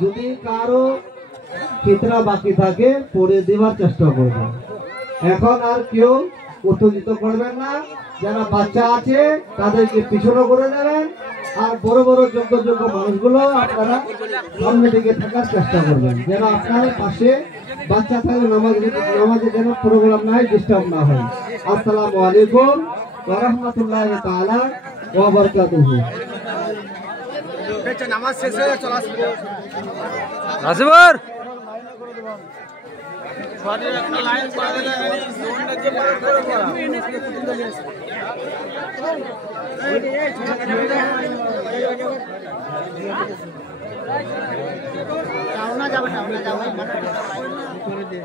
যদি কারো ফিতরা বাকি থাকে পড়ে দেওয়ার চেষ্টা করবেন। এখন আর কেউ উত্তেজিত করবেন না। যারা বাচ্চা আছে তাদেরকে পিছনে করে দেবেন, আর বড় বড় যোগ্য মানুষগুলো আপনারা সামনে দিকে থাকার চেষ্টা করবেন, যেন আপনার পাশে বাচ্চা থাকলে নামাজে যেন প্রোগ্রাম না হয়, ডিস্টার্ব না হয়। আসসালামু আলাইকুম ওয়া রাহমাতুল্লাহি তাআলা ওয়া বারাকাতুহু। নামাজ শেষ হয়ে চলে আসবে আসিবর একটা লাইন করে দেন জোনটা যে পার করে পড়া না যাবে করে দে